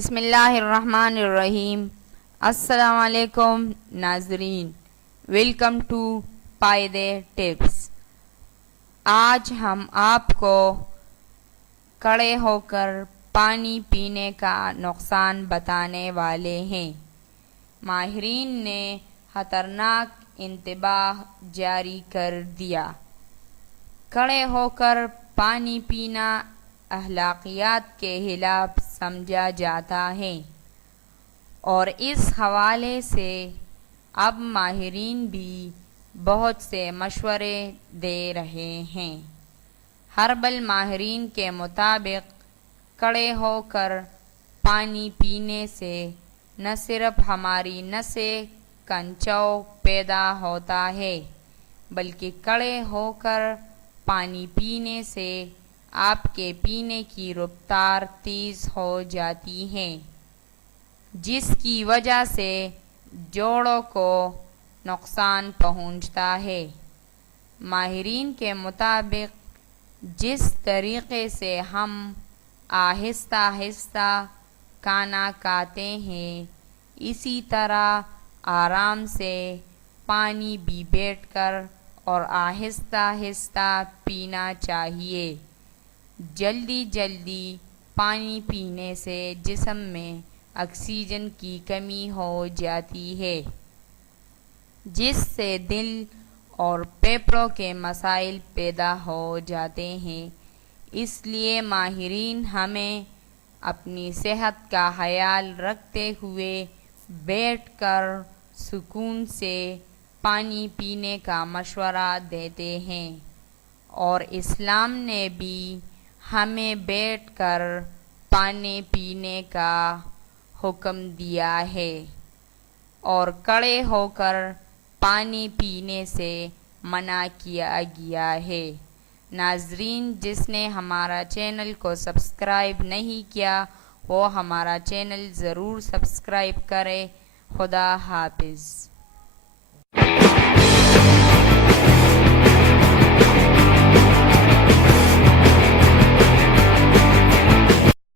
بسم اللہ الرحمن الرحیم۔ السلام علیکم ناظرین، ویلکم ٹو پائیدے ٹپس۔ آج ہم آپ کو کھڑے ہو کر پانی پینے کا نقصان بتانے والے ہیں۔ ماہرین نے خطرناک انتباہ جاری کر دیا۔ کھڑے ہو کر پانی پینا اخلاقیات کے خلاف سمجھا جاتا ہے، اور اس حوالے سے اب ماہرین بھی بہت سے مشورے دے رہے ہیں۔ ہربل ماہرین کے مطابق کھڑے ہو کر پانی پینے سے نہ صرف ہماری نسیں کھنچاؤ پیدا ہوتا ہے، بلکہ کھڑے ہو کر پانی پینے سے آپ کے پینے کی رفتار تیز ہو جاتی ہے، جس کی وجہ سے جوڑوں کو نقصان پہنچتا ہے۔ ماہرین کے مطابق جس طریقے سے ہم آہستہ آہستہ کھانا کھاتے ہیں، اسی طرح آرام سے پانی بھی بیٹھ کر اور آہستہ آہستہ پینا چاہیے۔ جلدی جلدی پانی پینے سے جسم میں آکسیجن کی کمی ہو جاتی ہے، جس سے دل اور پھیپھڑوں کے مسائل پیدا ہو جاتے ہیں۔ اس لیے ماہرین ہمیں اپنی صحت کا خیال رکھتے ہوئے بیٹھ کر سکون سے پانی پینے کا مشورہ دیتے ہیں، اور اسلام نے بھی ہمیں بیٹھ کر پانی پینے کا حکم دیا ہے، اور کھڑے ہو کر پانی پینے سے منع کیا گیا ہے۔ ناظرین، جس نے ہمارا چینل کو سبسکرائب نہیں کیا وہ ہمارا چینل ضرور سبسکرائب کرے۔ خدا حافظ۔